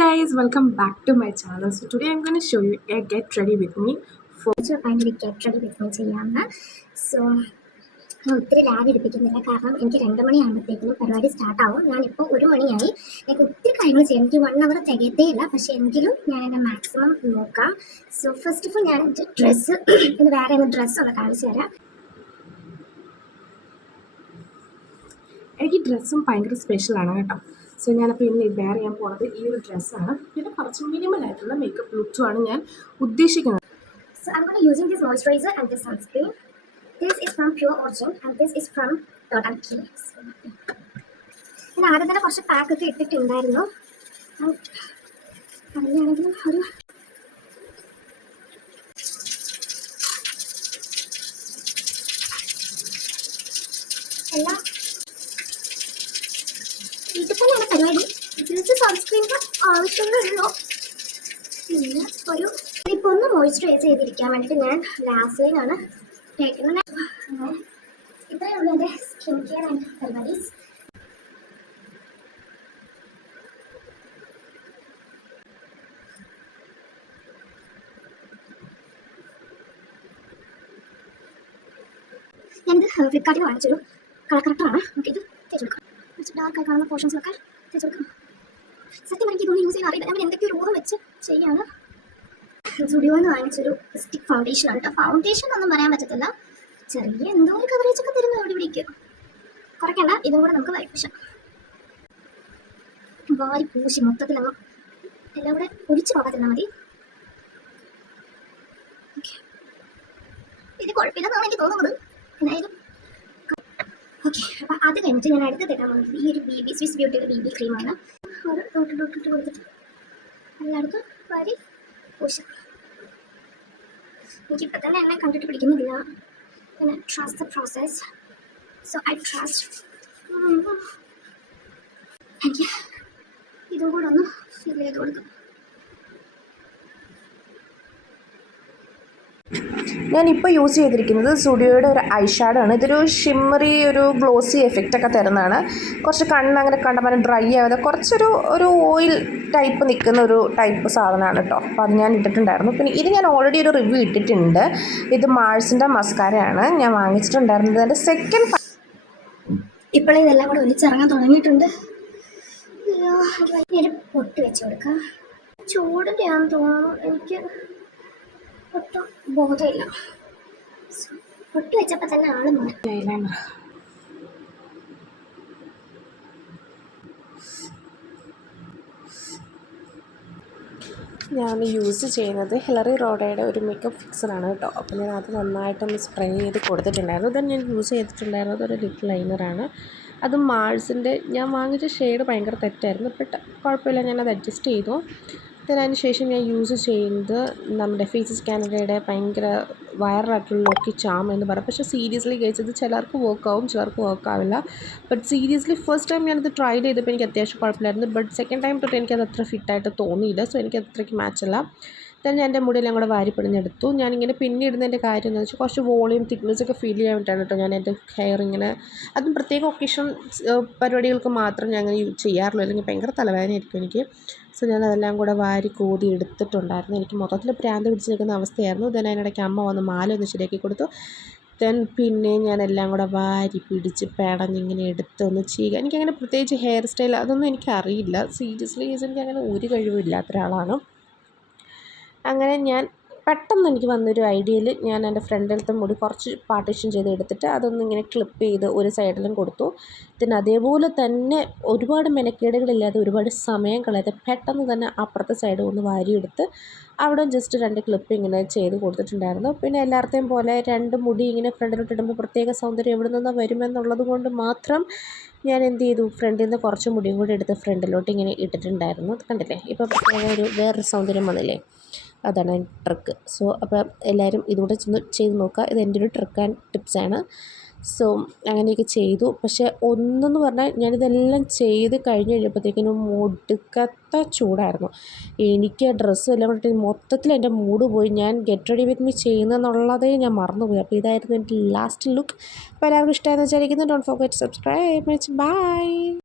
guys, welcome back to my channel. So today I'm going to show you a get ready with me for ഭയങ്കര get ready with me ചെയ്യാമെന്ന്. So ഒത്തിരി lag എടുപ്പിക്കുന്നില്ല, കാരണം എനിക്ക് 2 മണിയാകുമ്പോഴത്തേക്കും പരിപാടി സ്റ്റാർട്ടാവും. ഞാനിപ്പോൾ 1 മണിയായി. എനിക്ക് ഒത്തിരി കാര്യങ്ങൾ ചെയ്യാം, എനിക്ക് 1 അവർ തികയത്തേയില്ല. പക്ഷേ എങ്കിലും ഞാൻ എൻ്റെ മാക്സിമം നോക്കാം. സോ ഫസ്റ്റ് ഓഫ് ഓൾ ഞാൻ ഡ്രസ്സ് ഇത് വേറെ ഡ്രസ്സ് ഒന്ന് കാണിച്ചു തരാം. എനിക്ക് ഡ്രസ്സും ഭയങ്കര സ്പെഷ്യലാണ് കേട്ടോ. സോ ഞാനപ്പോൾ ഇന്ന് വെയർ ചെയ്യാൻ പോകുന്നത് ഈ ഒരു ഡ്രസ്സാണ്. പിന്നെ കുറച്ച് മിനിമൽ ആയിട്ടുള്ള മേക്കപ്പ് ലുക്സുമാണ് ഞാൻ ഉദ്ദേശിക്കുന്നത്. So I'm going to using this moisturizer and this sunscreen. This is from Pure Origin and this is from Dot & Key. ഞാൻ ആദ്യം തന്നെ കുറച്ച് പാക്കൊക്കെ ഇട്ടിട്ടുണ്ടായിരുന്നു. അതിലാണെങ്കിലും ഒരു എല്ലാം വീട്ടിൽ തന്നെയാണ് പരിപാടി. ഇതിൽ സൺസ്ക്രീനിൻ്റെ ആവശ്യങ്ങളുള്ളൂ. പിന്നെ ഒരു ഇപ്പോൾ ഒന്ന് മോയ്സ്ചറൈസ് ചെയ്തിരിക്കാൻ വേണ്ടിയിട്ട് ഞാൻ ലാസ്ലൈനാണ് തേക്കുന്നത്. ഇത്രയുള്ള എൻ്റെ സ്കിൻ കെയർ ആൻഡ് പരിപാടീസ്. ഞാനിത് ഫ്ലിപ്കാർട്ടിൽ വാങ്ങിച്ചൊരു കളർ കറക്റ്ററാണ്. നമുക്ക് ഇത് തേച്ച് കൊടുക്കാം. ഡാർക്കായി കാണുന്ന പോർഷൻസിലൊക്കെ തേച്ച് കൊടുക്കാം. സത്യം എനിക്ക് ഇതൊന്നും യൂസ് ചെയ്യാൻ അറിയില്ല. ഞാൻ എന്തൊക്കെയോ രൂപം വെച്ച് ചെയ്യാണ്. സ്റ്റുഡിയോന്ന് വാങ്ങിച്ചൊരു സ്റ്റിക്ക് ഫൗണ്ടേഷനാണ് കേട്ടോ. ഫൗണ്ടേഷൻ ഒന്നും പറയാൻ പറ്റത്തില്ല, ചെറിയ എന്തോ ഒരു കവറേജ് ഒക്കെ തരുന്നു ഇവിടെ ഇവിടേക്ക്. കുറയ്ക്കണ്ട, ഇതും കൂടെ നമുക്ക് വൈപ്പിച്ചാം. വാരി പൂശി മൊത്തത്തിലങ്ങ് എല്ലാം കൂടെ ഒഴിച്ച് പോകത്തിരുന്നാൽ മതി. ഇത് കുഴപ്പമില്ലെന്നാണ് എനിക്ക് തോന്നുന്നത്. എന്നായാലും ഓക്കെ. അപ്പം അത് കഴിഞ്ഞിട്ട് ഞാൻ അടുത്ത് തരാൻ പോകുന്നത് ഈ ഒരു BB സ്വിസ് ബ്യൂട്ടിയുടെ BB ക്രീമാണ്. ഒരു ഡോട്ട് കൊടുത്തിട്ട് എല്ലായിടത്തും വാരി പൂശാം. എനിക്കിപ്പോൾ തന്നെ എന്നെ കണ്ടിട്ട് പിടിക്കുന്നില്ല. പിന്നെ trust the process. So I trust. എനിക്ക് ഇതും കൂടെ ഒന്ന് ഫിൽ ചെയ്ത് കൊടുക്കാം. ഞാനിപ്പോൾ യൂസ് ചെയ്തിരിക്കുന്നത് സ്റ്റുഡിയോയുടെ ഒരു ഐ ഷാഡോ ആണ്. ഇതൊരു ഷിമ്മറി ഒരു ഗ്ലോസി എഫക്റ്റൊക്കെ തരുന്നതാണ്. കുറച്ച് കണ്ണങ്ങനെ കണ്ടപ്പോൾ ഡ്രൈ ആവാതെ കുറച്ചൊരു ഓയിൽ ടൈപ്പ് നിൽക്കുന്ന ഒരു ടൈപ്പ് സാധനമാണ് കേട്ടോ. അപ്പോൾ അത് ഞാൻ ഇട്ടിട്ടുണ്ടായിരുന്നു. പിന്നെ ഇത് ഞാൻ ഓൾറെഡി ഒരു റിവ്യൂ ഇട്ടിട്ടുണ്ട്. ഇത് മാഴ്സിൻ്റെ മസ്കാരയാണ് ഞാൻ വാങ്ങിച്ചിട്ടുണ്ടായിരുന്നത്. എൻ്റെ സെക്കൻഡ് ഇപ്പോൾ ഇതെല്ലാം കൂടെ ഒലിച്ചിറങ്ങാൻ തുടങ്ങിയിട്ടുണ്ട്. ഒരു പൊട്ട് വെച്ച് കൊടുക്കാം. ചൂടിൻ്റെ ആണെന്ന് തോന്നുന്നു, എനിക്ക് ഒട്ടും ബോധമില്ല. പൊട്ട് വെച്ചപ്പോൾ തന്നെ ആള് മാറി. ഞാൻ യൂസ് ചെയ്യുന്നത് ഹിലറി റോഡയുടെ ഒരു മേക്കപ്പ് ഫിക്സറാണ് കേട്ടോ. അപ്പോൾ ഞാൻ അത് നന്നായിട്ടൊന്ന് സ്പ്രേ ചെയ്ത് കൊടുത്തിട്ടുണ്ടായിരുന്നു. then ഞാൻ യൂസ് ചെയ്തിട്ടുണ്ടായിരുന്നത് ഒരു ലിപ് ലൈനറാണ്. അത് മാഴ്സിൻ്റെ ഞാൻ വാങ്ങിച്ച ഷെയ്ഡ് ഭയങ്കര തെറ്റായിരുന്നു, ബട്ട് കുഴപ്പമില്ല, ഞാനത് അഡ്ജസ്റ്റ് ചെയ്തു. അതിന് ശേഷം ഞാൻ യൂസ് ചെയ്യുന്നത് നമ്മുടെ ഫേസസ് കാനഡയുടെ ഭയങ്കര വൈറലായിട്ടുള്ള ലോക്കി ചാം എന്ന് പറയും. പക്ഷേ സീരിയസ്ലി കഴിച്ചത് ചിലർക്ക് വർക്കാവും, ചിലർക്ക് വർക്കാവില്ല. ബട്ട് സീരിയസ്ലി ഫസ്റ്റ് ടൈം ഞാനത് ട്രൈ ചെയ്തപ്പോൾ എനിക്ക് അത്യാവശ്യം കുഴപ്പമില്ലായിരുന്നു. ബട്ട് സെക്കൻഡ് ടൈം തൊട്ട് എനിക്കത് അത്ര ഫിറ്റായിട്ട് തോന്നിയില്ല. സോ എനിക്കത് അത്രയ്ക്ക് മാച്ചല്ല. then ഞാൻ എൻ്റെ മുടിയെല്ലാം കൂടെ വാരി പിടിഞ്ഞെടുത്തു. ഞാനിങ്ങനെ പിന്നെ ഇടുന്നതിൻ്റെ കാര്യം എന്താണെന്ന് വെച്ചാൽ കുറച്ച് വോളിയം തിക്നെസ്സൊക്കെ ഫീൽ ചെയ്യാൻ വേണ്ടിയിട്ടാണ് കേട്ടോ ഞാൻ എൻ്റെ ഹെയർ ഇങ്ങനെ. അതും പ്രത്യേക ഒക്കേഷൻ പരിപാടികൾക്ക് മാത്രം ഞാൻ അങ്ങനെ യൂസ് ചെയ്യാറുള്ളൂ, അല്ലെങ്കിൽ ഭയങ്കര തലവേദനയായിരിക്കും എനിക്ക്. സോ ഞാനതെല്ലാം കൂടെ വാരി കോതി എടുത്തിട്ടുണ്ടായിരുന്നു. എനിക്ക് മൊത്തത്തിൽ ഭ്രാന്ത് പിടിച്ച് നിൽക്കുന്ന അവസ്ഥയായിരുന്നു. then അതിനിടയ്ക്ക് അമ്മ വന്ന് മാല ഒന്ന് ശരിയാക്കി കൊടുത്തു. then പിന്നെ ഞാനെല്ലാം കൂടെ വാരി പിടിച്ച് പെടഞ്ഞിങ്ങനെ എടുത്ത് ഒന്ന് ചെയ്യുക. എനിക്കങ്ങനെ പ്രത്യേകിച്ച് ഹെയർ സ്റ്റൈൽ അതൊന്നും എനിക്കറിയില്ല. സീരിയസ്ലി എനിക്കങ്ങനെ ഒരു കഴിവില്ലാത്ത ഒരാളാണ്. അങ്ങനെ ഞാൻ പെട്ടെന്ന് എനിക്ക് വന്നൊരു ഐഡിയയിൽ ഞാൻ എൻ്റെ ഫ്രണ്ടിലത്തെ മുടി കുറച്ച് പാർട്ടീഷൻ ചെയ്ത് എടുത്തിട്ട് അതൊന്ന് ഇങ്ങനെ ക്ലിപ്പ് ചെയ്ത് ഒരു സൈഡിലും കൊടുത്തു. പിന്നെ അതേപോലെ തന്നെ ഒരുപാട് മെനക്കേടുകളില്ലാതെ ഒരുപാട് സമയം കളയാതെ പെട്ടെന്ന് തന്നെ അപ്പുറത്തെ സൈഡ് ഒന്ന് വാരിയെടുത്ത് അവിടെ ജസ്റ്റ് 2 ക്ലിപ്പ് ഇങ്ങനെ ചെയ്ത് കൊടുത്തിട്ടുണ്ടായിരുന്നു. പിന്നെ എല്ലാവരുടെയും പോലെ 2 മുടി ഇങ്ങനെ ഫ്രണ്ടിലോട്ട് ഇടുമ്പോൾ പ്രത്യേക സൗന്ദര്യം എവിടെ നിന്ന് വരുമെന്നുള്ളത് കൊണ്ട് മാത്രം ഞാൻ എന്ത് ചെയ്തു, ഫ്രണ്ടിൽ നിന്ന് കുറച്ച് മുടിയും കൂടി എടുത്ത് ഫ്രണ്ടിലോട്ട് ഇങ്ങനെ ഇട്ടിട്ടുണ്ടായിരുന്നു. കണ്ടില്ലേ, ഇപ്പോൾ പ്രത്യേക വേറൊരു സൗന്ദര്യം വന്നില്ലേ, അതാണ് ട്രിക്ക്. സോ അപ്പോൾ എല്ലാവരും ഇതുകൂടെ ചെയ്ത് നോക്കുക. ഇത് എൻ്റെ ഒരു ട്രിക്ക് ആൻഡ് ടിപ്സാണ്. സോ അങ്ങനെയൊക്കെ ചെയ്തു. പക്ഷേ ഒന്നെന്ന് പറഞ്ഞാൽ ഞാനിതെല്ലാം ചെയ്ത് കഴിഞ്ഞ് കഴിഞ്ഞപ്പോഴത്തേക്കിനും ഒടുക്കത്തെ ചൂടായിരുന്നു. എനിക്ക് ഡ്രസ്സും എല്ലാം കൂടി മൊത്തത്തിൽ എൻ്റെ മൂഡ് പോയി. ഞാൻ ഗെറ്റ് റെഡി വിത്ത് മീ ചെയ്യുന്നതെന്നുള്ളതേ ഞാൻ മറന്നുപോയി. അപ്പോൾ ഇതായിരുന്നു എൻ്റെ ലാസ്റ്റ് ലുക്ക്. അപ്പോൾ എല്ലാവർക്കും ഇഷ്ടമായെന്ന് വിചാരിക്കുന്നു. Don't forget to subscribe. By.